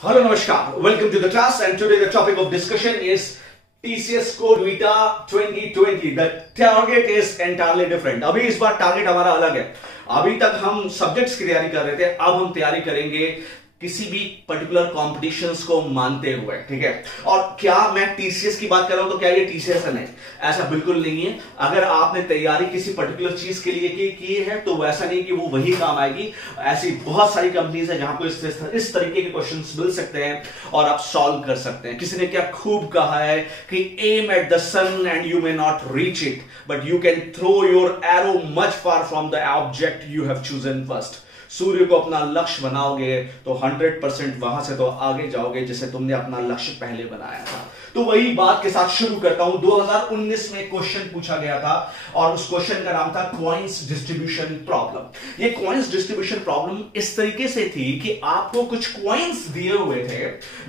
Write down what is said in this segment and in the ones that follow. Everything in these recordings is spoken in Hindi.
Hello, Namaskar. Welcome to the class, and today the topic of discussion is TCS Code Vita 2020. The target is entirely different. अभी इस बार टारगेट हमारा अलग है. अभी तक हम सब्जेक्ट्स की तैयारी कर रहे थे, अब हम तैयारी करेंगे किसी भी पर्टिकुलर कॉम्पिटिशन्स को मानते हुए. ठीक है. और क्या मैं टीसीएस की बात कर रहा हूं तो क्या ये टीसीएस है? नहीं, ऐसा बिल्कुल नहीं है. अगर आपने तैयारी किसी पर्टिकुलर चीज के लिए की है तो वैसा नहीं कि वो वही काम आएगी. ऐसी बहुत सारी कंपनीज है जहां को इस तरीके के क्वेश्चंस मिल सकते हैं और आप सॉल्व कर सकते हैं. किसी ने क्या खूब कहा है कि aim at the sun and you may not reach it, but you can throw your arrow much far from the object you have chosen first. सूर्य को अपना लक्ष्य बनाओगे तो 100% वहां से तो आगे जाओगे जिसे तुमने अपना लक्ष्य पहले बनाया था. तो वही बात के साथ शुरू करता हूं. 2019 में क्वेश्चन पूछा गया था और उस क्वेश्चन का नाम था क्वाइंस डिस्ट्रीब्यूशन प्रॉब्लम. ये क्वाइंस डिस्ट्रीब्यूशन प्रॉब्लम इस तरीके से थी कि आपको कुछ क्वाइंस दिए हुए थे.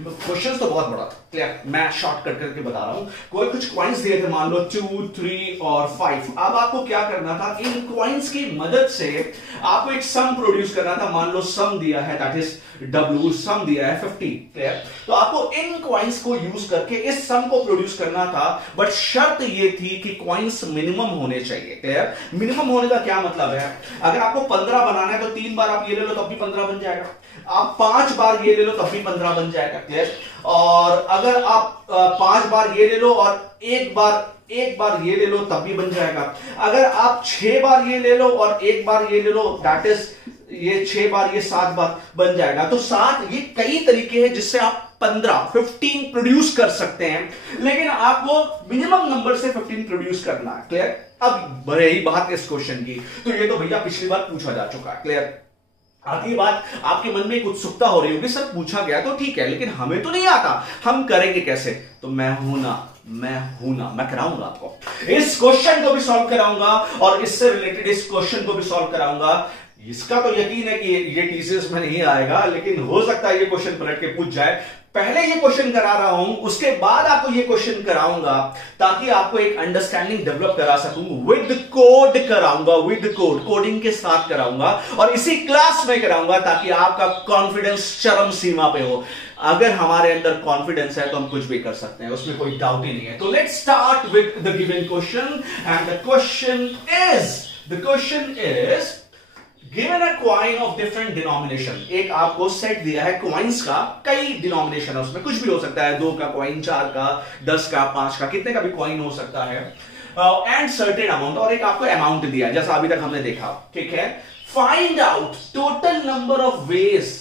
क्वेश्चन तो बहुत बड़ा था, क्लियर. मैं शॉर्टकट करके बता रहा हूं. कोई कुछ क्वाइंस दिए थे, मान लो 2, 3 और 5. अब आपको क्या करना था, इन क्वाइंस की मदद से आपको एक सम प्रोड्यूस करना था. मान लो सम दिया है, दैट इज W, सम दिया है 50. क्लियर. तो आपको इन क्वाइंस को यूज करके इस सम को प्रोड्यूस करना था, बट शर्त ये थी कि क्वाइंस मिनिमम होने चाहिए. क्लियर. मिनिमम होने का क्या मतलब है, अगर आपको 15 बनाना है तो 3 बार आप ये ले लो तब भी 15 बन जाएगा. आप 5 बार ये ले लो तब भी 15 बन जाएगा. क्लियर. और अगर आप 5 बार ये ले लो और एक बार ये ले लो तब भी बन जाएगा. अगर आप 6 बार ये ले लो और एक बार ये ले लो, दैट इज ये 6 बार, ये 7 बार बन जाएगा. तो 7, ये कई तरीके हैं जिससे आप 15 प्रोड्यूस कर सकते हैं, लेकिन आपको मिनिमम नंबर से 15 प्रोड्यूस करना है. क्लियर. अब बड़े ही बात इस क्वेश्चन की, तो ये तो भैया पिछली बार पूछा जा चुका है. क्लियर. आती बात आपके मन में एक उत्सुकता हो रही होगी, सर पूछा गया तो ठीक है लेकिन हमें तो नहीं आता, हम करेंगे कैसे? तो मैं कराऊंगा आपको. इस क्वेश्चन को भी सॉल्व कराऊंगा और इससे रिलेटेड इस क्वेश्चन को भी सॉल्व कराऊंगा. इसका तो यकीन है कि ये टीसीएस में नहीं आएगा, लेकिन हो सकता है ये क्वेश्चन पलट के पूछ जाए. पहले ये क्वेश्चन करा रहा हूं, उसके बाद आपको ये क्वेश्चन कराऊंगा ताकि आपको एक अंडरस्टैंडिंग डेवलप करा सकूं. विद कोड कराऊंगा, विद कोडिंग के साथ कराऊंगा और इसी क्लास में कराऊंगा ताकि आपका कॉन्फिडेंस चरम सीमा पे हो. अगर हमारे अंदर कॉन्फिडेंस है तो हम कुछ भी कर सकते हैं, उसमें कोई डाउट ही नहीं है. तो let's start with the given question and the question is Given a coin of different denomination. एक आपको सेट दिया है क्वाइंस का, कई डिनोमिनेशन है उसमें, कुछ भी हो सकता है. 2 का कॉइन, 4 का, 10 का, 5 का, कितने का भी कॉइन हो सकता है. एंड सर्टेन अमाउंट, और एक आपको अमाउंट दिया है जैसा अभी तक हमने देखा. ठीक है. Find out total number of veg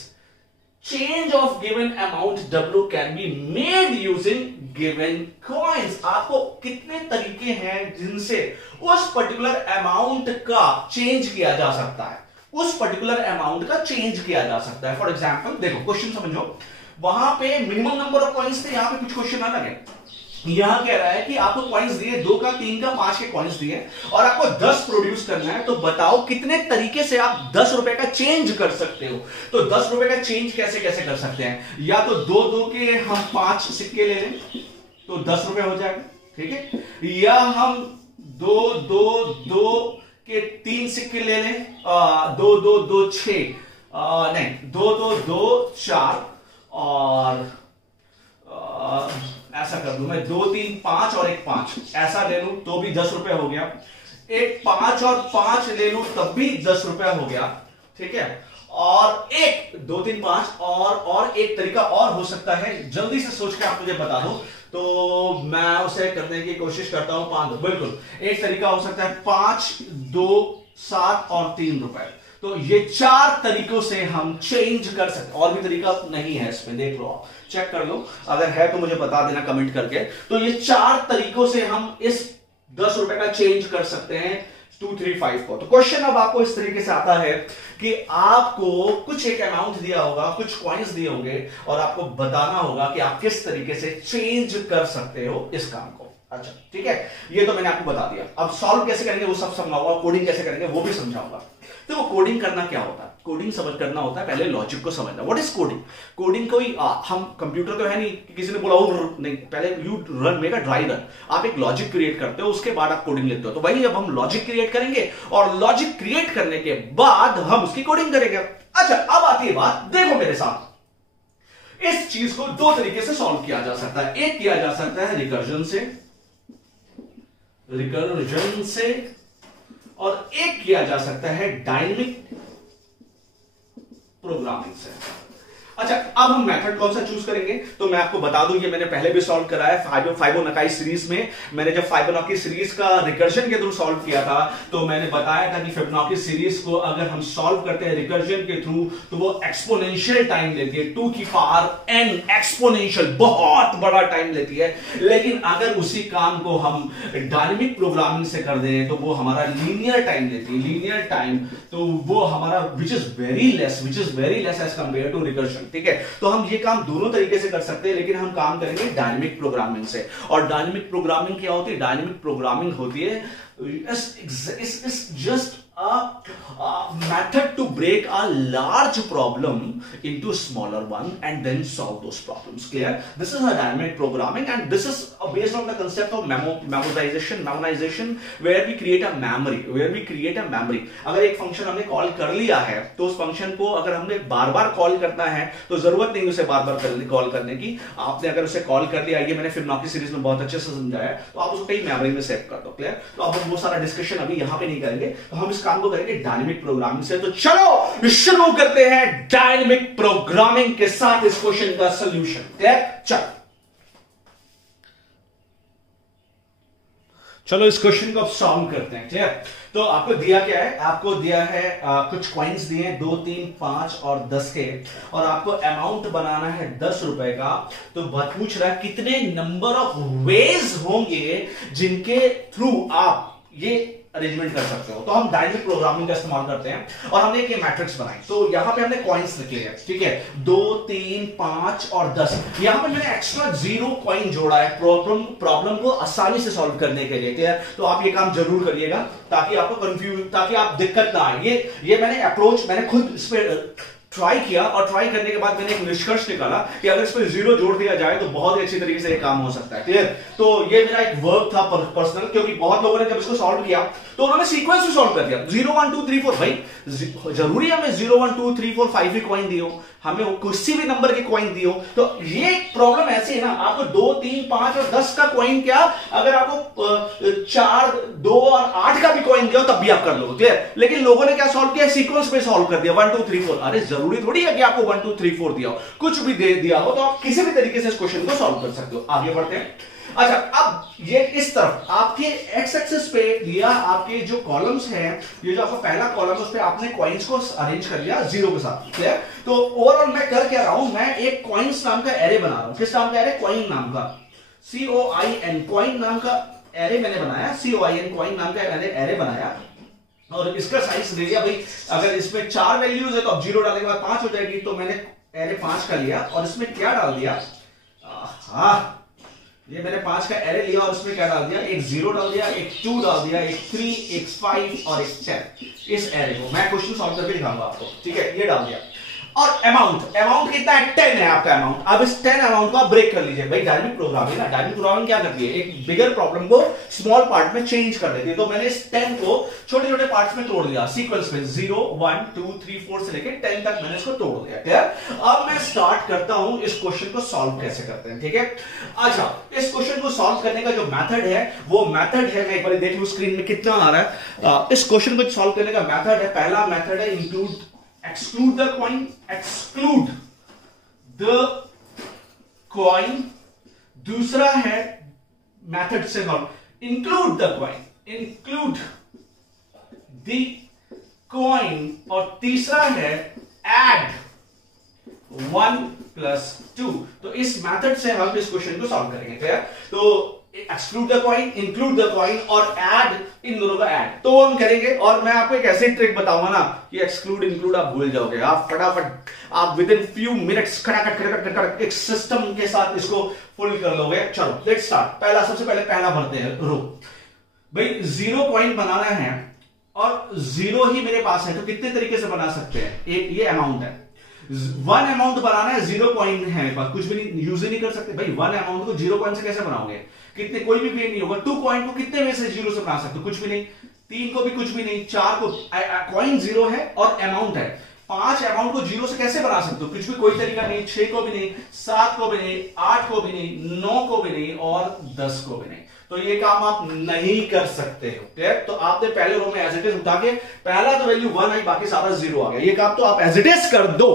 change of given amount W can be made using given coins. आपको कितने तरीके हैं जिनसे उस पर्टिकुलर अमाउंट का चेंज किया जा सकता है, उस पर्टिकुलर अमाउंट का चेंज किया जा सकता है. फॉर एग्जाम्पल देखो, क्वेश्चन समझो. वहां पे मिनिमम नंबर ऑफ कॉइन्स थे, यहां पे कुछ क्वेश्चन अलग है. यहां कह रहा है कि आपको कॉइन्स दिए, 2 का, 3 का, 5 के कॉइन्स दिए और आपको 10 प्रोड्यूस करना है. तो बताओ कितने तरीके से आप 10 रुपए का चेंज कर सकते हो. तो 10 रुपए का चेंज कैसे कैसे कर सकते हैं. या तो 2 के हम 5 सिक्के ले लें तो 10 रुपए हो जाएगा. ठीक है. या हम 2 के 3 सिक्के ले लें, 2 6, नहीं 2 4 और ऐसा कर दूं मैं, 2 3 5 और एक 5 ऐसा ले लूं तो भी 10 रुपए हो गया. एक 5 और 5 ले लूं तब भी 10 रुपए हो गया. ठीक है. और एक 2 3 5 और एक तरीका और हो सकता है, जल्दी से सोच के आप मुझे बता दो तो मैं उसे करने की कोशिश करता हूं. 5 बिल्कुल एक तरीका हो सकता है, 5 2 7 और 3 रुपए. तो ये 4 तरीकों से हम चेंज कर सकते हैं. और भी तरीका नहीं है इसमें, देख लो आप, चेक कर लो, अगर है तो मुझे बता देना कमेंट करके. तो ये 4 तरीकों से हम इस 10 रुपए का चेंज कर सकते हैं 2 3 5 को. तो क्वेश्चन अब आपको इस तरीके से आता है कि आपको कुछ एक अमाउंट दिया होगा, कुछ कॉइन्स दिए होंगे और आपको बताना होगा कि आप किस तरीके से चेंज कर सकते हो इस काम को. अच्छा ठीक है, ये तो मैंने आपको बता दिया. अब सॉल्व कैसे करेंगे वो सब समझाऊंगा, कोडिंग कैसे करेंगे वो भी समझाऊंगा. तो वो कोडिंग करना क्या होता है, कोडिंग समझ करना होता है पहले लॉजिक को समझना. What is coding? कोडिंग कोई हम कंप्यूटर तो है नहीं कि किसी ने बोला वो नहीं, पहले you run make a dry run, आप एक लॉजिक क्रिएट करते हो, उसके बाद आप कोडिंग लिखते हो. तो वही अब हम लॉजिक क्रिएट करेंगे और लॉजिक क्रिएट करने के बाद हम उसकी कोडिंग करेंगे. अच्छा अब आती है बात, देखो मेरे साथ, इस चीज को दो तरीके से सॉल्व किया जा सकता है। एक किया जा सकता है रिकर्जन से, और एक किया जा सकता है डायनेमिक प्रोग्रामिंग से। अच्छा, अब हम मेथड कौन सा चूज करेंगे? तो मैं आपको बता दूं, ये मैंने पहले भी सॉल्व करा है फाइबोनाची सीरीज में। मैंने जब फाइबोनाची सीरीज का रिकर्जन के थ्रू सॉल्व किया था, तो मैंने बताया था कि फिबोनाची सीरीज को अगर हम सॉल्व करते हैं रिकर्जन के थ्रू, तो वो एक्सपोनेंशियल टाइम लेती है, 2 की पावर n एक्सपोनेंशियल, बहुत बड़ा टाइम लेती है। लेकिन अगर उसी काम को हम डायनेमिक प्रोग्रामिंग से कर दें, तो वो हमारा लीनियर टाइम लेती है, लीनियर टाइम, तो वो हमारा which is very less as compare to recursion. ठीक है, तो हम ये काम दोनों तरीके से कर सकते हैं, लेकिन हम काम करेंगे डायनेमिक प्रोग्रामिंग से। और डायनेमिक प्रोग्रामिंग क्या होती है? डायनेमिक प्रोग्रामिंग होती है just a method to break a large problem into smaller one and then solve those problems. Clear? This is a dynamic programming, and this is based on the concept of memorization, where we create a memory. अगर एक फंक्शन हमने कॉल कर लिया है, तो उस फंक्शन को अगर हमने बार बार कॉल करना है, तो जरूरत नहीं उसे बार बार कॉल करने की। आपने अगर उसे कॉल कर लिया, ये मैंने फिबोनाची सीरीज में बहुत अच्छे से समझाया, तो आप उसको कहीं मेमोरी में सेव कर दो। क्लियर? तो अब हम वो सारा डिस्कशन अभी यहां पे नहीं करेंगे, तो हम इस काम को करेंगे डायनेमिक प्रोग्रामिंग से। तो चलो शुरू करते हैं डायनेमिक प्रोग्रामिंग के साथ इस क्वेश्चन का सॉल्यूशन। चलो इस क्वेश्चन को अब सॉल्व करते हैं। क्लियर? तो आपको दिया क्या है? आपको दिया है कुछ कॉइन्स दिए हैं, 2, 3, 5 और 10 के, और आपको अमाउंट बनाना है 10 रुपए का। तो पूछ रहा है कितने नंबर ऑफ वेज होंगे जिनके थ्रू आप ये अरेंजमेंट कर सकते हो। तो हम डायनेमिक प्रोग्रामिंग का इस्तेमाल करते हैं, और हमने एक मैट्रिक्स बनाई। तो यहां पे हमने कॉइन्स लिखे हैं, ठीक है, 2, 3, 5 और 10। यहां पे मैंने एक्स्ट्रा 0 कॉइन जोड़ा है प्रॉब्लम को आसानी से सॉल्व करने के लिए। क्लियर? तो आप ये काम जरूर करिएगा, ताकि आप दिक्कत ना आए। ये मैंने खुद इस पे ट्राई किया, और ट्राई करने के बाद मैंने एक निष्कर्ष निकाला कि अगर इस पर 0 जोड़ दिया जाए तो बहुत ही अच्छी तरीके से ये काम हो सकता है। क्लियर? तो ये मेरा एक वर्क था पर्सनल, क्योंकि बहुत लोगों ने जब इसको सॉल्व किया तो उन्होंने सीक्वेंस में सॉल्व कर दिया, 0 1 2 3 4। भाई जरूरी है हमें 0 1 2 3 4 5 ही कॉइन दियो, हमें किसी भी नंबर के कॉइन दियो। तो ये प्रॉब्लम ऐसी है ना, आपको 2, 3, 5 और 10 का कॉइन क्या, अगर आपको 4, 2 और 8 का भी कॉइन दिया तब भी आप कर लो। क्लियर? लेकिन लोगों ने क्या सॉल्व किया? सीक्वेंस में सॉल्व कर दिया, 1 2 3 4। अरे जरूरी थोड़ी है कि आपको 1 2 3 4 दिया हो, कुछ भी दे दिया हो तो आप किसी भी तरीके से इस क्वेश्चन को सॉल्व कर सकते हो। आगे बढ़ते हैं। अच्छा, अब ये इस तरफ आपके एक्स एक्सिस पे लिया, आपके जो कॉलम्स हैं, ये जो आपका पहला कॉलम है, उस पे आपने कॉइन्स को अरेंज कर लिया 0 के साथ। क्लियर? तो ओवरऑल मैं कर क्या रहा हूं, मैं एक कॉइन्स नाम का एरे बना रहा हूं। किस नाम का एरे? कॉइन नाम का, COIN, कॉइन नाम का एरे मैंने बनाया, COIN, कॉइन नाम का मैंने एरे बनाया। और इसका साइज दे दिया भाई, अगर इसमें 4 वैल्यूज है तो अब 0 डालने के बाद 5 हो जाएगी। तो मैंने एरे 5 का लिया, और इसमें क्या डाल दिया, ये मैंने 5 का एरे लिया, और उसमें क्या डाल दिया, एक 0 डाल दिया, एक 2 डाल दिया, एक 3, एक 5 और एक 10। इस एरे को मैं क्वेश्चन सॉल्व करके दिखाऊंगा आपको। ठीक है, ये डाल दिया। और अमाउंट कितना है? 10 है आपका अमाउंट। अब इस 10 अमाउंट को आप ब्रेक कर लीजिए। भाई डायनेमिक प्रोग्रामिंग ना, डायनेमिक प्रोग्रामिंग क्या करती है, एक बिगर प्रॉब्लम को स्मॉल पार्ट में चेंज कर देती है। तो मैंने इस 10 को छोटे छोटे पार्ट्स में तोड़ दिया, सीक्वेंस में 0 1 2 3 4 से लेकर 10 तक मैंने इसको तोड़ दिया। क्लियर? अब मैं स्टार्ट करता हूं इस क्वेश्चन को सॉल्व कैसे करते हैं। ठीक है? अच्छा, इस क्वेश्चन को सॉल्व करने का जो मेथड है, वो मेथड है, मैं एक बार देख लूं स्क्रीन में कितना आ रहा है। इस क्वेश्चन को सॉल्व करने का मेथड है, पहला मेथड है exclude the coin। दूसरा है मेथड से include the coin, और तीसरा है add 1 + 2। तो इस मेथड से हम इस क्वेश्चन को सॉल्व करेंगे। क्लियर? तो exclude the coin, include the coin और ऐड, इन दोनों का ऐड तो हम करेंगे। और मैं आपको एक ऐसी ट्रिक बताऊंगा ना कि एक्सक्लूड इंक्लूड आप भूल जाओगे, आप फटाफट आप विद इन फ्यू मिनट्स खटाखट एक सिस्टम के साथ इसको फुल कर लोगे। चलो लेट्स स्टार्ट। सबसे पहले पहला भरते हैं रो। भाई 0 कॉइन बनाना है, और 0 ही मेरे पास है, तो कितने तरीके से बना सकते हैं? एक ये अमाउंट है, 1 अमाउंट बनाना है, 0 कॉइन है मेरे पास, कुछ भी नहीं यूज ही नहीं कर सकते। भाई 1 अमाउंट को 0 कॉइन से कैसे बनाओगे? कितने, कोई भी वे नहीं होगा। 2 कॉइन को कितने में से 0 से बना सकते हो? कुछ भी नहीं। 3 को भी कुछ भी नहीं। 4 को कॉइन 0 है और अमाउंट है, 5 अमाउंट को 0 से कैसे बना सकते हो? कुछ भी, कोई तरीका नहीं। 6 को भी नहीं, 7 को भी नहीं, 8 को भी नहीं, 9 को भी नहीं और 10 को भी नहीं। तो ये काम आप नहीं कर सकते हो। क्लियर? तो आपने पहले रो में एज इट इज उठा के पहला तो वैल्यू 1 आई, बाकी सारा 0 आ गया। ये काम तो आप एज इट इज कर दो।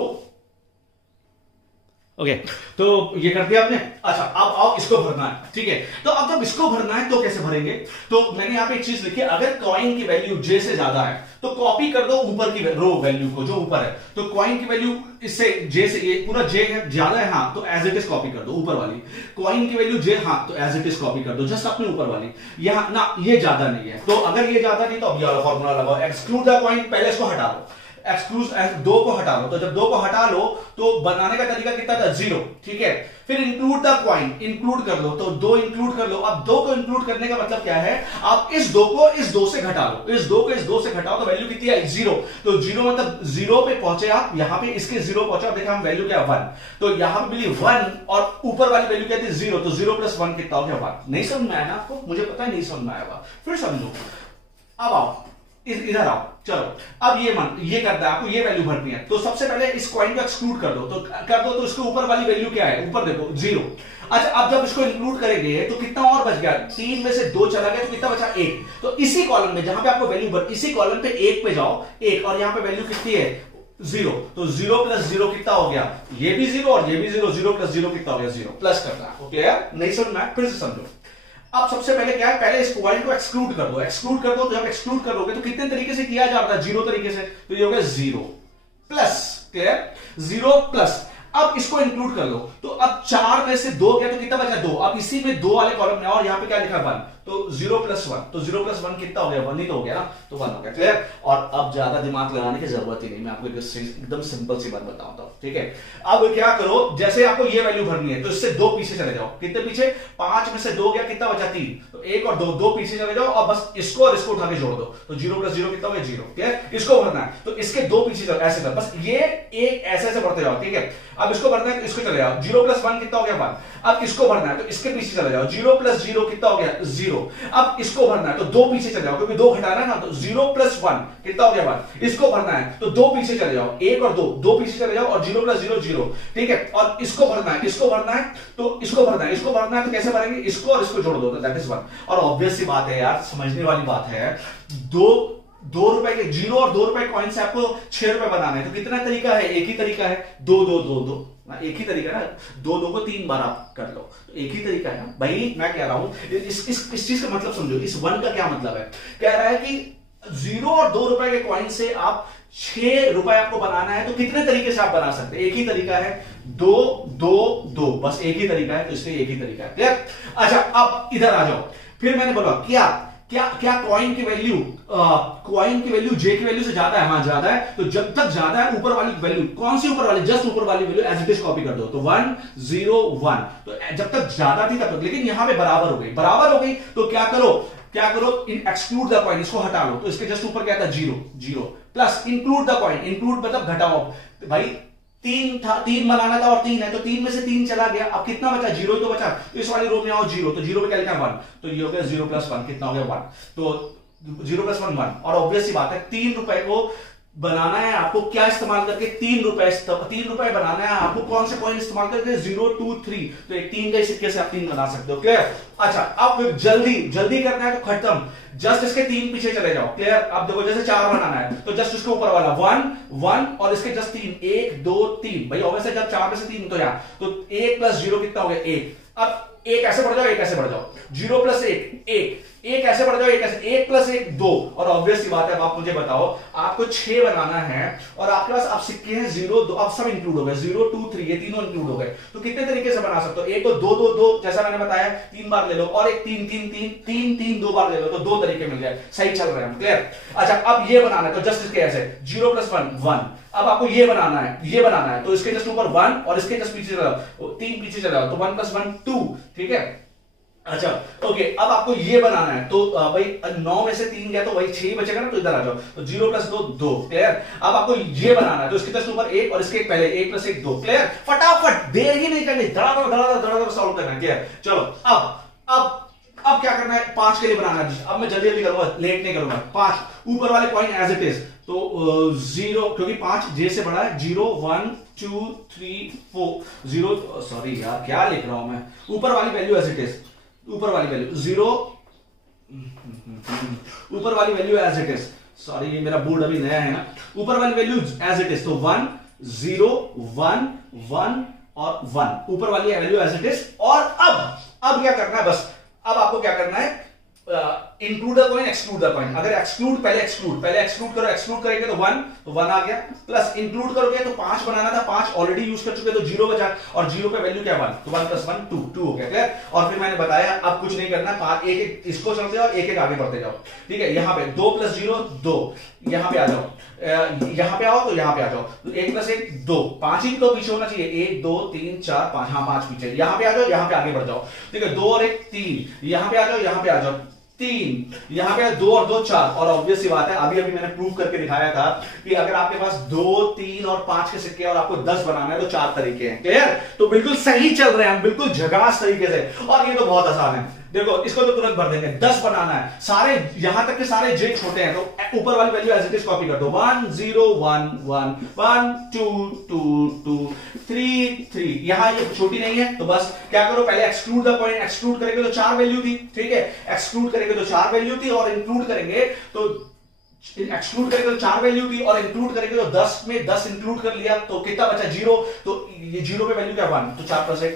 ओके, तो ये कर दिया आपने। अच्छा, अब आओ इसको भरना है। ठीक है, तो अब जब इसको भरना है तो कैसे भरेंगे? तो मैंने यहां पे एक चीज लिखी है, अगर कॉइन की वैल्यू जे से ज्यादा है तो कॉपी कर दो ऊपर की रो वैल्यू को, जो ऊपर है। तो कॉइन की वैल्यू इससे जे से, ये पूरा जे है ज्यादा है, हाँ, तो एज इट इज कॉपी कर दो ऊपर वाली। कॉइन की वैल्यू जे, हाँ, तो एज इट इज कॉपी कर दो जस्ट अपने ऊपर वाली। यहां ना ये ज्यादा नहीं है, तो अगर ये ज्यादा नहीं तो अब ये वाला फॉर्मूला लगाओ, एक्सक्लूड द कॉइन। पहले इसको हटा लो, एक्सक्लूड 2 को हटा लो। तो जब 2 को हटा लो तो बनाने का तरीका कितना था? 0। ठीक है, फिर इंक्लूड द कॉइन, इंक्लूड कर लो। तो 2 इंक्लूड कर लो। अब 2 को इंक्लूड करने का मतलब क्या है? आप इस 2 को इस 2 से घटा लो, इस 2 को इस 2 से घटाओ तो वैल्यू कितनी आई? 0। तो 0 मतलब 0 पे पहुंचे आप, यहां पे इसके 0 पहुंचे और देखा हम वैल्यू क्या 1। तो यहां पे मिली 1 और ऊपर वाली वैल्यू क्या थी? 0। तो 0 + 1 कितना हो गया? 1। नहीं समझ में आया ना आपको? मुझे पता है नहीं समझ में आएगा, फिर समझो। अब आओ इधर आओ, चलो अब ये करता है, आपको ये वैल्यू भरनी है। तो सबसे पहले इस कॉइन को एक्सक्लूड कर दो। तो इसके ऊपर वाली वैल्यू क्या है? ऊपर देखो 0। अच्छा, अब जब इसको इंक्लूड करेंगे तो कितना और बच गया? 3 में से 2 चला गया तो कितना बचा? 1। तो इसी कॉलम में जहां पे आपको वैल्यू इसी कॉलम पे 1 पे जाओ, 1, और यहां पे वैल्यू कितनी है? 0। तो 0 + 0 कितना हो गया? ये भी 0 और ये भी 0। 0 + 0 कितना हो गया? 0। प्लस करना है। ओके यार, नहीं समझ में? फिर से समझो। अब सबसे पहले क्या है? पहले इस पॉइंट को एक्सक्लूड कर दो। एक्सक्लूड कर दो तो जब एक्सक्लूड करोगे तो कितने तरीके से किया जाता है? 0 तरीके से। तो ये हो गया 0 प्लस, क्लियर? 0 प्लस। अब इसको इंक्लूड कर लो। तो अब 4 में से 2 गया तो कितना बचा? 2। अब इसी में 2 वाले कॉलम में और यहां पे क्या लिखा? 1। तो 0 + 1। तो 0 + 1 कितना हो गया? 1 ही तो हो गया ना। तो 1 हो गया। क्लियर? और अब ज्यादा दिमाग लगाने की जरूरत ही नहीं, मैं आपको एकदम सिंपल सी बात बताता हूं। ठीक है, अब क्या करो, जैसे आपको ये वैल्यू भरनी है तो इससे 2 पीछे चले जाओ। कितने पीछे? 5 में से 2 गया, कितना बचा? 3। तो 1 और 2 पीछे चले जाओ और बस इसको और इसको उठा के जोड़ दो। तो 0 + 0 कितना हो गया? 0। क्लियर? इसको भरना है तो इसके 2 पीछे चलो, ऐसे कर, बस ये एक ऐसे बढ़ते जाओ। ठीक है, अब इसको भरना है तो इसको चले जाओ। 0 + 1 कितना हो गया? 1। अब इसको भरना है तो इसके पीछे चले जाओ। 0 + 0 कितना हो गया? 0। अब इसको भरना है तो 2 पीछे चले जाओ, क्योंकि 2 घटाना है ना। तो 0 + 1 कितना हो गया? 1। इसको भरना है तो 2 पीछे चले जाओ, 1 और 2 पीछे चले जाओ और 0 + 0 0। ठीक है, और इसको भरना है, इसको भरना है तो इसको भरना है, इसको भरना है तो कैसे भरेंगे? इसको और इसको जोड़ दो, दैट इज 1। और ऑब्वियस सी बात है यार, समझने वाली बात है, 2 रुपए के 0 और 2 रुपए कॉइन से आपको 6 रुपए बनाना है। तो कितना तरीका है? एक ही तरीका है, 2 2 2 2 एक ही तरीका है ना। 2 2 को 3 बार आप कर लो, तो एक ही तरीका है ना भाई। मैं कह रहा हूं इस चीज का मतलब समझो। इस 1 का क्या मतलब है? कह रहा है कि 0 और 2 रुपए के कॉइन से आप 6 रुपए आपको बनाना है। तो कितने तरीके से आप बना सकते हैं? एक ही तरीका है, 2 2 2, बस एक ही तरीका है। तो इसलिए एक ही तरीका है। क्लियर? अच्छा, अब इधर आ जाओ। फिर मैंने बोला क्या क्या क्या कॉइन की वैल्यू जे की वैल्यू से ज्यादा है? हाँ, ज्यादा है। तो जब तक ज्यादा है, ऊपर वाली वैल्यू, कौन सी ऊपर वाली? जस्ट ऊपर वाली value as it is copy कर दो। तो 1 0 1। तो जब तक ज्यादा थी तब तक, लेकिन यहां पे बराबर हो गई। तो क्या करो? इन एक्सक्लूड द कॉइन, इसको हटा लो। तो इसके जस्ट ऊपर क्या था? 0 0 plus include the coin. Include मतलब घटाओ। भाई 3 बनाना था और 3 है, तो 3 में से 3 चला गया। अब कितना बचा? 0 तो बचा। तो इस वाली रो में आओ, 0। तो 0 पे क्या लिखा? 1। तो ये हो गया 0 + 1 कितना हो गया? 1। तो 0 + 1 1। और ऑब्वियस सी बात है, 3 रुपए को बनाना है आपको क्या इस्तेमाल करके? 3 रुपए बनाना है आपको कौन से कॉइन इस्तेमाल करके? 0 2 3। तो एक 3 के सिक्के से आप 3 बना सकते हो। क्लियर? अच्छा, अब जल्दी करना है तो खत्म, जस्ट इसके 3 पीछे चले जाओ। क्लियर? अब देखो, जैसे 4 बनाना है तो जस्ट उसके ऊपर वाला 1 1 और इसके जस्ट 3 1 2 3। भाई ऑब्वियसली जब 4 में से 3 तो यार, तो 1 + 0 कितना हो गया? 1। अब 1 ऐसे बढ़ जाओ, 1 ऐसे बढ़ जाओ, 0 + 1 1 ऐसे बढ़ जाओ, 1 ऐसे, 1 + 1 2। और ऑब्वियस सी बात है, अब आप मुझे बताओ, आपको 6 बनाना है और आपके पास अब सिक्के हैं 0 2, अब सब इंक्लूड हो गए, 0 2 3, ये तीनों इंक्लूड हो गए। तो कितने तरीके से बना सकते हो? एक तो 2 2 2 जैसा मैंने बताया 3 बार ले लो, और एक 3 3 3 3 3 2 बार ले लो, तो 2 तरीके मिल गए। सही चल रहे हैं हम। क्लियर? अच्छा, अब ये बनाना है तो जस्ट इसके ऐसे 0 + 1 1। अब आपको ये बनाना है तो इसके जस्ट ऊपर 1 और इसके जस्ट पीछे चला जाओ, 3 पीछे चला जाओ, तो 1 + 1 2। ठीक है? अच्छा, ओके, अब आपको ये बनाना है तो भाई 9 में से 3 गया तो वही 6 बचेगा ना। तो इधर आ जाओ, तो 0 + 2 2। क्लियर? अब आपको ये बनाना है तो इसके जस्ट ऊपर 1 और इसके पहले 1 + 1 2। क्लियर? फटाफट, देर ही नहीं करनी, धड़ाधड़ सॉल्व करना है। क्लियर? चलो, अब अब क्या करना है, 5 के लिए बनाना है। अब मैं जल्दी जल्दी करूंगा, लेट नहीं करूंगा। 5 ऊपर वाले कॉइन एज इट इज, तो 0 क्योंकि 5 जे से बड़ा है। 0 1 2 3 4 0, सॉरी यार क्या लिख रहा हूं मैं, ऊपर वाली वैल्यू एज इट इज, ऊपर वाली वैल्यू 0, ऊपर वाली value as it is, sorry ये मेरा बोर्ड अभी नया है ना, ऊपर वाली वैल्यू एज इट इज, तो 1 0 1 1 और 1 ऊपर वाली वैल्यू एज इट इज। और अब क्या करना है, बस अब आपको क्या करना है, include the coin exclude the coin. अगर एक्सक्लूड पहले एक्सक्लूड करो, एक्सक्लूड करेंगे तो 1 आ गया, प्लस इंक्लूड करोगे तो 5 बनाना था, 5 ऑलरेडी यूज कर चुके तो 0 बचा, और 0 पे वैल्यू क्या 1, तो 1 + 1 2 हो गया, क्लियर। और फिर मैंने बताया अब कुछ नहीं करना, एक एक इसको चलते जाओ, एक एक आगे बढ़ते जाओ, ठीक है। यहां पे 2 + 0 2, यहां पे आ जाओ, यहां पे आओ तो यहां पे आ जाओ, तो 1 + 1 2, 5 ही तो पीछे होना चाहिए, 1 2 3 4 5, हाँ 5 पीछे, यहां पे आ जाओ, यहां पे आगे बढ़ जाओ, ठीक है। 2 और 1 3, यहां पे आ जाओ, यहां पे आ जाओ 3, यहां पे 2 और 2 4, और ऑब्वियस सी बात है अभी मैंने प्रूव करके दिखाया था कि अगर आपके पास 2 3 और 5 के सिक्के और आपको 10 बनाना है तो 4 तरीके हैं, क्लियर। तो बिल्कुल सही चल रहे हैं हम, बिल्कुल झकास तरीके से, और ये तो बहुत आसान है। देखो इसको तो तुरंत भर देंगे, 10 बनाना है, सारे यहां तक के सारे जे छोटे हैं, तो ऊपर वाली value as it is copy कर दो, 1 0 1 1 1 2 2 2 3 3, यहां ये छोटी नहीं है तो बस क्या करो, पहले एक्सक्लूड द कॉइन, एक्सक्लूड करेंगे तो 4 वैल्यू थी, ठीक है, एक्सक्लूड करेंगे तो 4 वैल्यू थी, और इंक्लूड करेंगे तो एक्सक्लूड करेंगे तो 4 वैल्यू थी, और इंक्लूड करेंगे तो 10 में 10 इंक्लूड कर लिया, तो कितना बचा 0, तो ये 0 पे वैल्यू क्या 1, तो 4 + 1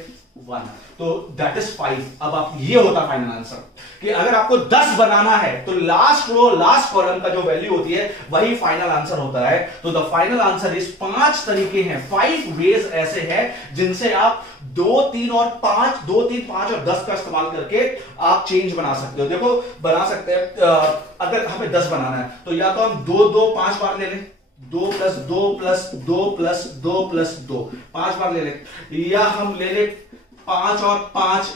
1, तो दैट इज 5। अब आप ये होता फाइनल आंसर कि अगर आपको 10 बनाना है तो लास्ट रो लास्ट कॉलम का जो वैल्यू होती है वही फाइनल आंसर होता है। तो द फाइनल आंसर इज 5 तरीके हैं, 5 वेज ऐसे हैं जिनसे आप 2 3 और 5 2 3 5 और 10 का इस्तेमाल करके आप चेंज बना सकते हो। देखो बना सकते हैं, अगर हमें 10 बनाना है तो या तो हम 2 2 5 बार ले लें, 2 + 2 + 2 + 2 + 2 5 बार ले लें, या हम ले ले 5 और 5,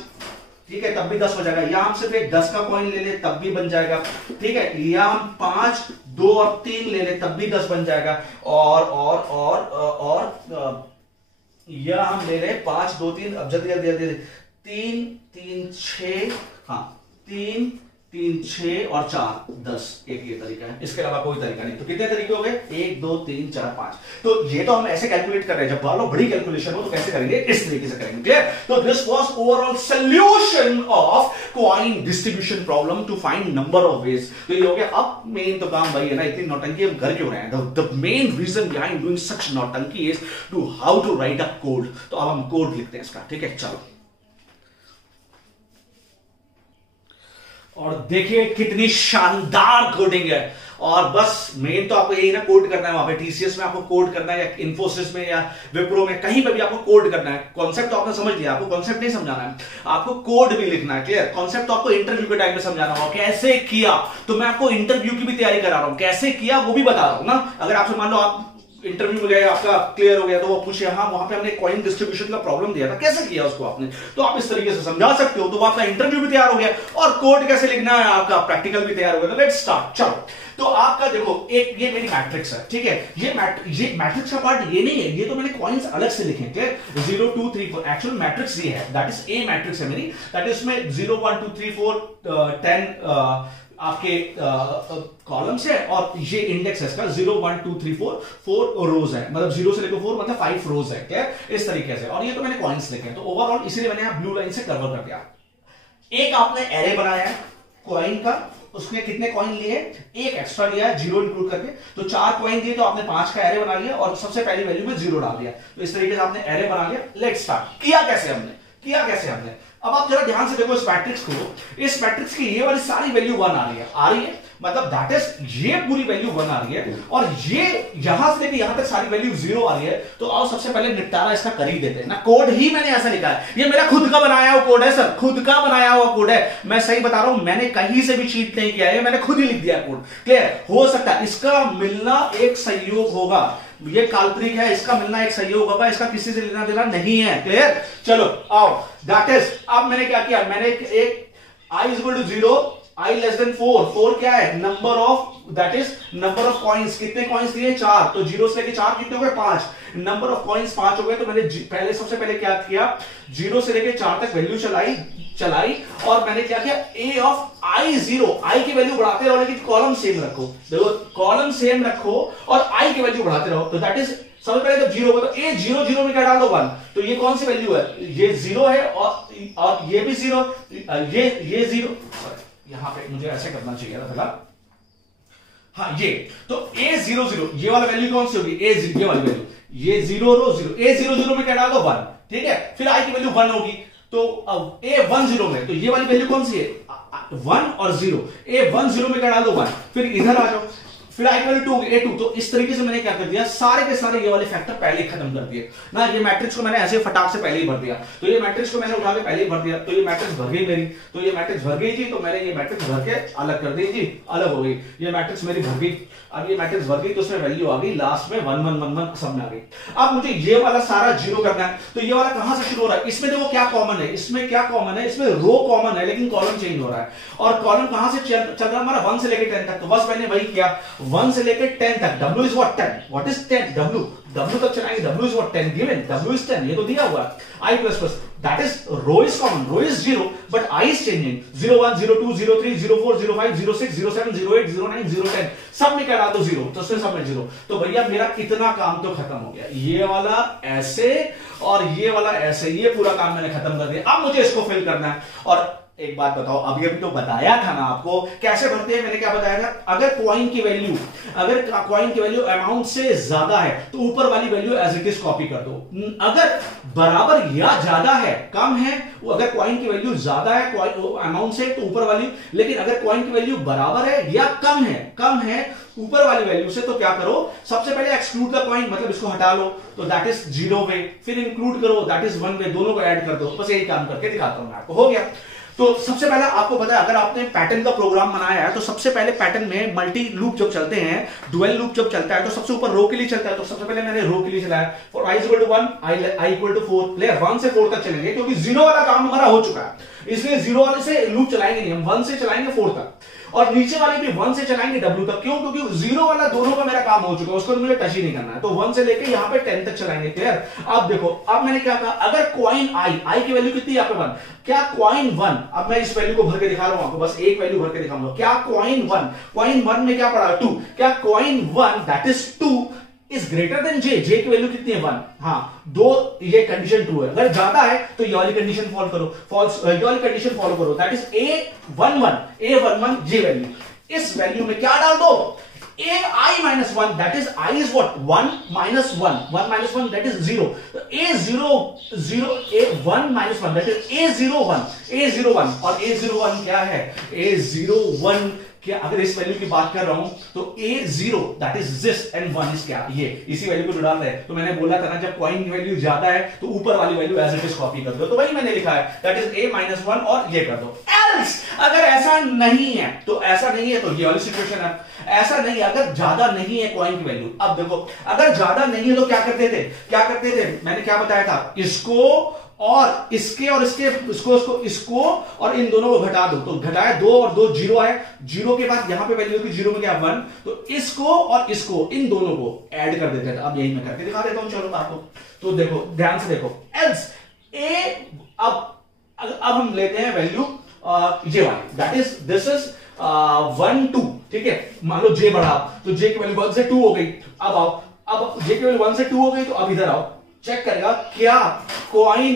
ठीक है, तब भी 10 हो जाएगा, या हम सिर्फ एक 10 का कॉइन ले ले तब भी बन जाएगा, ठीक है, या हम 5 2 और 3 ले ले तब भी 10 बन जाएगा, और या हम ले ले 5 2 3, अब जल्दी जल्दी जल्दी 3 3 6, हाँ 3 3 6 और 4 10, एक ये तरीका है, इसके अलावा कोई तरीका नहीं। तो कितने तरीके हो गए, 1 2 3 4 5। तो ये तो हम ऐसे कैलकुलेट कर रहे हैं, जब मान लो बड़ी कैलकुलेशन हो तो कैसे करेंगे, इस तरीके से करेंगे, क्लियर। तो this was overall solution of coin distribution problem to find number of ways. तो ये हो गया। अब मेन तो काम वही है ना, इतनी नौटंकी हम कर क्यों रहे हैं, the main reason behind doing such नौटंकी is to how to write a code. तो अब हम कोड लिखते हैं इसका, ठीक है, चलो। और देखिए कितनी शानदार कोडिंग है, और बस मेन तो आपको यही ना कोड करना है, वहां पे टीसीएस में आपको कोड करना है, या इन्फोसिस में या विप्रो में, कहीं पे भी आपको कोड करना है। कॉन्सेप्ट तो आपने समझ लिया, आपको कॉन्सेप्ट नहीं समझाना है, आपको कोड भी लिखना है, क्लियर। कॉन्सेप्ट तो आपको इंटरव्यू के टाइम में समझाना होगा, कैसे किया, तो मैं आपको इंटरव्यू की भी तैयारी करा रहा हूं, कैसे किया वो भी बता रहा हूं ना। अगर आपसे मान लो आप इंटरव्यू में गए, आपका क्लियर हो गया, तो वो पूछे हाँ वहां पे हमने कॉइन डिस्ट्रीब्यूशन का प्रॉब्लम दिया था, कैसे किया उसको आपने, तो आप इस तरीके से समझा सकते हो, तो आपका इंटरव्यू भी तैयार हो गया, और कोड कैसे लिखना है आपका प्रैक्टिकल भी तैयार हो गया। तो लेट्स स्टार्ट, चलो। तो आपका देखो एक ये मेरी मैट्रिक्स है, ठीक है, ये मैट्रिक्स का पार्ट ये नहीं है, ये तो मैंने कॉइन्स अलग से लिखे, क्लियर, 0 2 3 4, एक्चुअल मैट्रिक्स ये है, दैट इज ए मैट्रिक्स है मेरी, दैट इज में 0 1 2 3 4 10 आपके कॉलम्स है, और ये इंडेक्स है इसका 0 1 2 3 4 4 रोज है, मतलब 0 से लेकर 4 मतलब 5 रोज है, क्या इस तरीके से। और ये तो मैंने कॉइन्स लिखे हैं, तो ओवरऑल इसीलिए मैंने यहां ब्लू लाइन से कवर कर दिया। एक आपने एरे बनाया है कॉइन का, उसमें कितने कॉइन लिए, एक एक्स्ट्रा लिया है 0 इंक्लूड करके, तो 4 कॉइन दिए, तो आपने 5 का एरे बना लिया, और सबसे पहली वैल्यू में 0 डाल दिया, तो इस तरीके से आपने एरे बना लिया। Let's start. किया कैसे हमने, अब आप जरा ध्यान से देखो इस मैट्रिक्स को, इस मैट्रिक्स की ये वाली सारी वैल्यू 1 आ रही है, मतलब दैट इज ये पूरी वैल्यू 1 आ रही है, और ये यहां से लेकर यहां तक सारी वैल्यू 0 आ रही है। तो आओ सबसे पहले निपटारा इसका कर ही देते हैं ना, कोड ही मैंने ऐसा लिखा है, ये मेरा खुद का बनाया हुआ कोड है सर, खुद का बनाया हुआ कोड है, मैं सही बता रहा हूं, मैंने कहीं से भी चीट नहीं किया है, मैंने खुद ही लिख दिया कोड, क्लियर। हो सकता है इसका मिलना एक संयोग होगा, ये काल्पनिक है, इसका मिलना एक संयोग होगा, इसका किसी से लेना देना नहीं है, क्लियर। चलो आओ, दैट इज, अब मैंने क्या किया, मैंने एक i = 0, i <4, 4 क्या है, number of, that is number of coins, कितने कॉइन्स दिए 4, तो 0 से लेके 4 कितने हो गए 5, नंबर ऑफ कॉइन्स 5 हो गए। तो मैंने सबसे पहले क्या किया, 0 से लेके 4 तक वैल्यू चलाई, चलाई और मैंने क्या किया, ए ऑफ आई जीरो, आई की वैल्यू बढ़ाते रहो लेकिन कॉलम सेम रखो। देखो कॉलम सेम रखो और आई की वैल्यू बढ़ाते रहो, तो दैट इज सबसे पहले जब जीरो होगा तो ए जीरो जीरो में क्या डाल दो 1, तो ये कौन सी वैल्यू है, ये जीरो है और ये भी जीरो, ये जीरो, यहां पे मुझे ऐसे करना चाहिए था थोड़ा, हाँ ये, तो ए जीरो जीरो, ये वाला वैल्यू कौन सी होगी, ए ये वाली वैल्यू, ये जीरो रो जीरो, ए जीरो जीरो में क्या डाल दो 1, ठीक है, फिर आई की वैल्यू 1 होगी, तो अब ए 1 0 में, तो ये वाली वैल्यू कौन सी है 1 और 0, ए 1 0 में क्या डाल दो 1, फिर इधर आ जाओ, फिर आई की वैल्यू 2 होगी, a2, तो इस तरीके से मैंने क्या कर दिया, सारे के सारे ये वाले फैक्टर पहले ही खत्म कर दिए ना, ये मैट्रिक्स को मैंने ऐसे फटाक से पहले ही भर दिया, तो ये मैट्रिक्स को मैंने उठा के पहले ही भर दिया, तो ये मैट्रिक्स भर गई मेरी, तो ये मैट्रिक्स भर गई जी, तो मैंने ये मैट्रिक्स भर के अलग कर दी जी, अलग हो गई, ये मैट्रिक्स मेरी भर गई, अब ये मैट्रिक्स भर गई तो उसमें वैल्यू आ गई लास्ट में 1 1 1 1 सब में आ गई। अब मुझे ये वाला सारा जीरो करना है, तो ये वाला कहां से शुरू हो रहा है, इसमें देखो क्या कॉमन है, इसमें क्या कॉमन है, इसमें रो कॉमन है लेकिन कॉलम चेंज हो रहा है, और कॉलम कहां से चल रहा है हमारा 1 से लेकर 10 तक, तो बस मैंने वही किया 1 से लेकर 10 तक, W is what 10, what is 10, W तक चलाएंगे, W is what 10 given, W is 10, ये तो दिया हुआ है, I plus plus, that is row is common, row is 0 but I is changing, 0 1 0 2 0 3 0 4 0 5 0 6 0 7 0 8 0 9 0 10, सब में क्या डाल दो 0, तो सब में 0, तो भैया मेरा कितना काम तो खत्म हो गया, ये वाला ऐसे और ये वाला ऐसे, ये पूरा काम मैंने खत्म कर दिया। अब मुझे इसको फिल करना है, और एक बात बताओ, अभी तो बताया था ना आपको कैसे भरते हैं, मैंने क्या बताया था, अगर कॉइन की वैल्यू अमाउंट से ज्यादा है तो ऊपर वाली value as it is copy कर दो, अगर बराबर या ज्यादा है, कम है, अगर कॉइन की वैल्यू ज्यादा है अमाउंट से तो ऊपर वाली, लेकिन अगर कॉइन की वैल्यू बराबर है या कम है ऊपर वाली वैल्यू से, तो क्या करो, सबसे पहले एक्सक्लूड द कॉइन, मतलब इसको हटा लो, तो दैट इज 0 वे, फिर इंक्लूड करो दैट इज 1 वे, दोनों को ऐड कर दो, बस यही काम करके दिखाता हूं मैं आपको, हो गया। तो सबसे पहले आपको पता है, अगर आपने पैटर्न का प्रोग्राम बनाया है तो सबसे पहले पैटर्न में मल्टी लूप जब चलते हैं, डुअल लूप जब चलता है, तो सबसे ऊपर रो के लिए चलता है, तो सबसे पहले मैंने रो के लिए चलाया, for i equal to 1 i equal to 4, player 1 से 4 तक चलेंगे क्योंकि 0 वाला काम हमारा हो चुका है, इसलिए 0 वाले से लूप चलाएंगे नहीं, हम 1 से चलाएंगे 4 तक, और नीचे वाले भी 1 से चलाएंगे W तक, क्यों, क्योंकि 0 वाला दोनों का मेरा काम हो चुका है, उसको मुझे टच ही नहीं करना है, तो 1 से लेके यहां पे 10 तक चलाएंगे, क्लियर। अब देखो, अब मैंने क्या कहा, अगर कॉइन i की वैल्यू कितनी है यहाँ पे 1, क्या कॉइन 1, अब मैं इस वैल्यू को भर के दिखा रहा हूं आपको, बस एक वैल्यू भर के दिखाऊंगा, क्या कॉइन 1 में क्या पड़ा 2, क्या coin 1 that is 2 is greater than j की वैल्यू कितनी है 1, हाँ, दो, ये कंडीशन 2 है, अगर ज्यादा है तो ये वाली कंडीशन फॉलो करो, ये वाली कंडीशन फॉलो करो, that is a11 J value, इस वैल्यू में क्या डाल दो, ai minus 1, that is I is what 1 minus 1 that is 0, तो a1 minus 1 that is a01 और a01 क्या है, a01 क्या, अगर इस वैल्यू की बात कर रहा हूं तो a0 that is this and 1 is क्या, ये इसी वैल्यू को जुड़ा है, तो मैंने बोला था ना जब कॉइन की वैल्यू ज्यादा है तो ऊपर वाली value as it is copy कर दो, तो वही मैंने लिखा है, दैट इज a-1 और ये कर दो। एल्स अगर ऐसा नहीं है तो ये वाली सिचुएशन है, ऐसा नहीं, अगर ज्यादा नहीं है कॉइन की वैल्यू, अब देखो अगर ज्यादा नहीं है तो क्या करते थे, मैंने क्या बताया था, इसको और इसके और इसको और इन दोनों को घटा दो, तो घटाया 2 और 2 0 है, 0 के बाद यहां पे वैल्यू की 0 में क्या 1, तो इसको और इसको इन दोनों को ऐड कर देते थे, अब यही मैं करके दिखा देता हूं, चलो आपको, तो देखो ध्यान से देखो, एल्स अब हम लेते हैं वैल्यू ये वाली, दैट इज दिस इज 1 2, ठीक है, मान लो j बढ़ा, तो j की वैल्यू 1 से 2 हो गई, अब आओ, अब j की वैल्यू 1 से 2 हो गई, तो अब इधर आओ, चेक करेगा क्या coin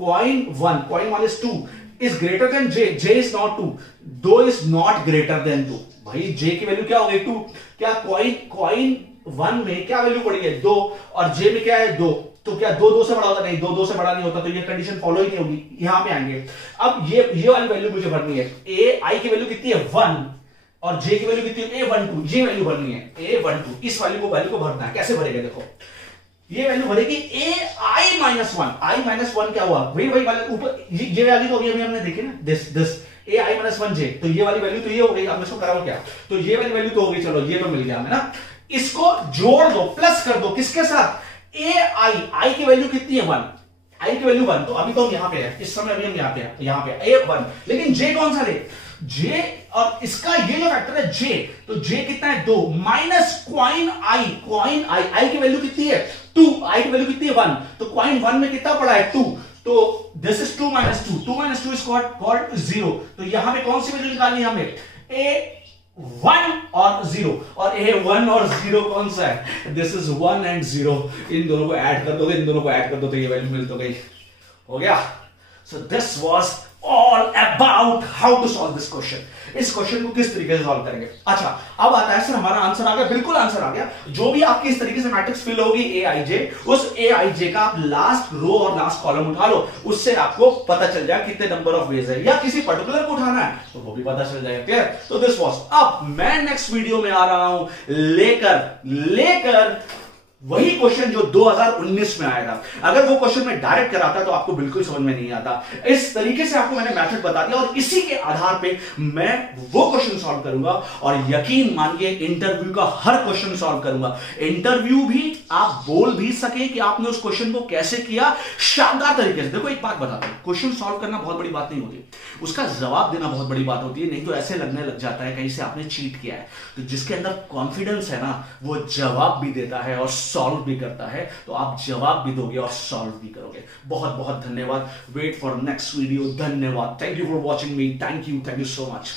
1 is 2 is greater then j is not 2 is not greater than 2, भाई j की वैल्यू क्या हो गई 2, क्या कॉइन 1 में क्या वैल्यू पड़ी है 2 और j में क्या है 2, तो क्या 2 से बड़ा होता, नहीं 2 से बड़ा नहीं होता, तो ये कंडीशन फॉलो ही नहीं होगी, यहां पे आएंगे, अब ये वाली वैल्यू मुझे भरनी है, ai की वैल्यू कितनी है 1 और j की वैल्यू कितनी है a12, ये वैल्यू भरनी है a12, इस वैल्यू को भरना है, कैसे भरेगा, देखो ये वैल्यू भरेगी i-1 क्या हुआ, वही वाले ऊपर ये वाली तो अभी हमने देखी ना, दिस ai-1j, तो ये वाली वैल्यू तो ये हो गई, अब मैं इसको कराऊं क्या, तो ये वाली वैल्यू तो हो गई, चलो ये तो मिल गया हमें ना, इसको जोड़ दो, प्लस कर दो, किसके साथ, ai की वैल्यू कितनी है 1, आई की वैल्यू 1, तो अभी तो हम यहां पे है, इस समय अभी हम यहां पे a1, लेकिन j कौन सा ले, j और इसका ये जो फैक्टर है j, तो j कितना है 2 माइनस कॉइन i की वैल्यू कितनी है 2, i की वैल्यू कितनी है 1, तो कॉइन 1 में कितना पड़ा है 2, तो this is 2 minus 2, 2 minus 2 is called 0। तो यहां पे कौन सी वैल्यू निकालनी है हमें? A1 और 0, और A1 और 0 कौन सा है? This is 1 and 0। इन दोनों को ऐड कर दोगे, इन दोनों को ऐड कर दो तो ये वैल्यू मिल तो गई। हो गया। So this was all about how to solve this question. इस क्वेश्चन को किस तरीके से सॉल्व करेंगे। अच्छा, अब आता है सर हमारा आंसर आ गया, बिल्कुल आंसर आ गया। जो भी आपकी इस तरीके से मैट्रिक्स फिल होगी AIJ, उस AIJ का आप लास्ट रो और लास्ट कॉलम उठा लो, उससे आपको पता चल जाए कितने नंबर ऑफ वेज है, या किसी पर्टिकुलर को उठाना है तो वो भी पता चल जाएगा। क्लियर? तो दिस वाज। अब मैं नेक्स्ट वीडियो में आ रहा हूं लेकर वही क्वेश्चन जो 2019 में आया था। अगर वो क्वेश्चन मैं डायरेक्ट कराता तो आपको बिल्कुल समझ में नहीं आता। इस तरीके से आपको मैंने मेथड बता दिया और इसी के आधार पे मैं वो क्वेश्चन सॉल्व करूंगा, और यकीन मानिए इंटरव्यू का हर क्वेश्चन सॉल्व करूंगा। इंटरव्यू भी आप बोल भी सके कि आपने उस क्वेश्चन को कैसे किया, शानदार तरीके से। देखो एक बात बताता हूं, क्वेश्चन सॉल्व करना बहुत बड़ी बात नहीं होती, उसका जवाब देना बहुत बड़ी बात होती है। नहीं तो ऐसे लगने लग जाता है कहीं से आपने चीट किया है। तो जिसके अंदर कॉन्फिडेंस है ना, वो जवाब भी देता है और सॉल्व भी करता है। तो आप जवाब भी दोगे और सॉल्व भी करोगे। बहुत बहुत धन्यवाद। Wait for next video. धन्यवाद। Thank you for watching me. Thank you so much.